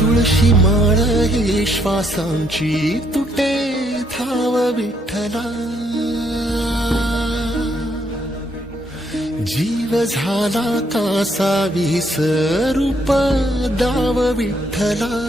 तुळशी माळ ही श्वासांची तुटे थाव विठ्ठला. जीव झाला कासा विसरूप दाव विठ्ठला.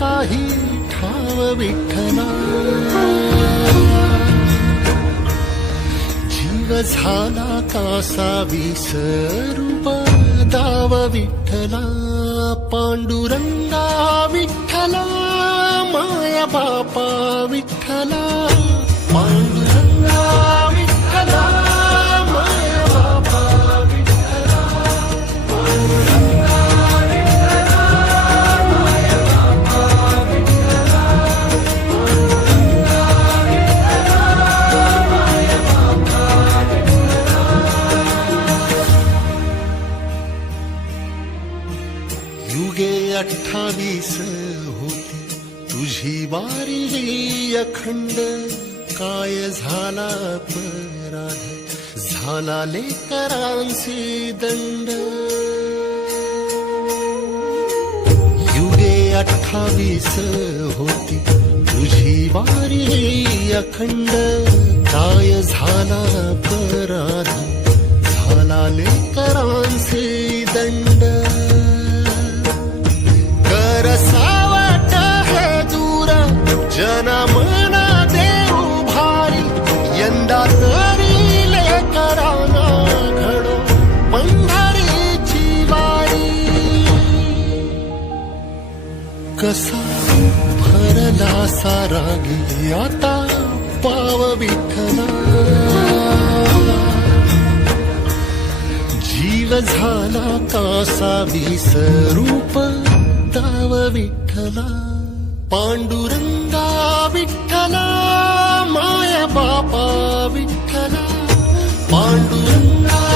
काही ठाव विठ्ठला. जीव झाला कासा विसरूप दाव विठ्ठला. पांडुरंगा विठ्ठला माया बापा विठ्ठला. अठ्ठावीस होती. तुझी वारी अखंड. काय झाला पराध झाला लेकरांची दंड. युगे अठ्ठावीस होती. तुझी वारी अखंड. काय झाला पराध झाला लेकरांचे दंड. रागी आता पाव विठ्ठला. जीव झाला कासा विसरूप दाव विठ्ठला. पांडुरंगा विठ्ठला माया बापा विठ्ठला. पांडुरंगा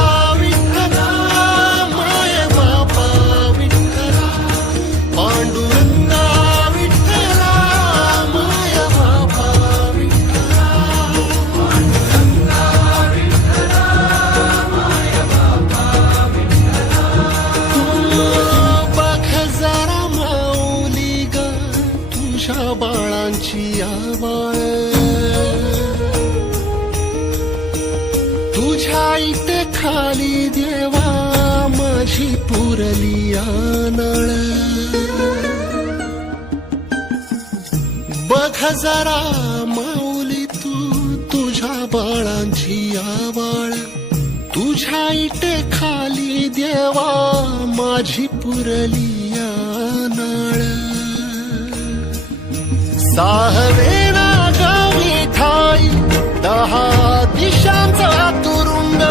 माये. तुझ्या इथे खाली देवा माझी पुरली आनळ. बघ जरा माऊली तू तुझ्या बाळांची आवाळ. तुझ्या इटे खाली देवा माझी पुरली आनळ. साहवेना गावी ठाई दहा दिशांचा तुरुंग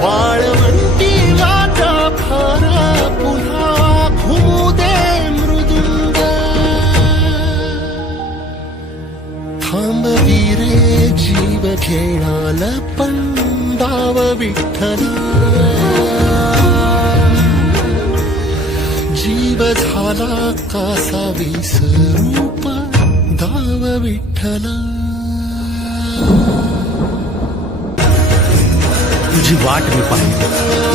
वाळवंटी वाटा फार पुन्हा घुमू दे मृदुंग. थांबवी रे जीव खेळाला पण दाव विठ्ठला. जीव झाला कासा विसरूपा धाव विठ्ठला तुझी वाट मी पाहिली.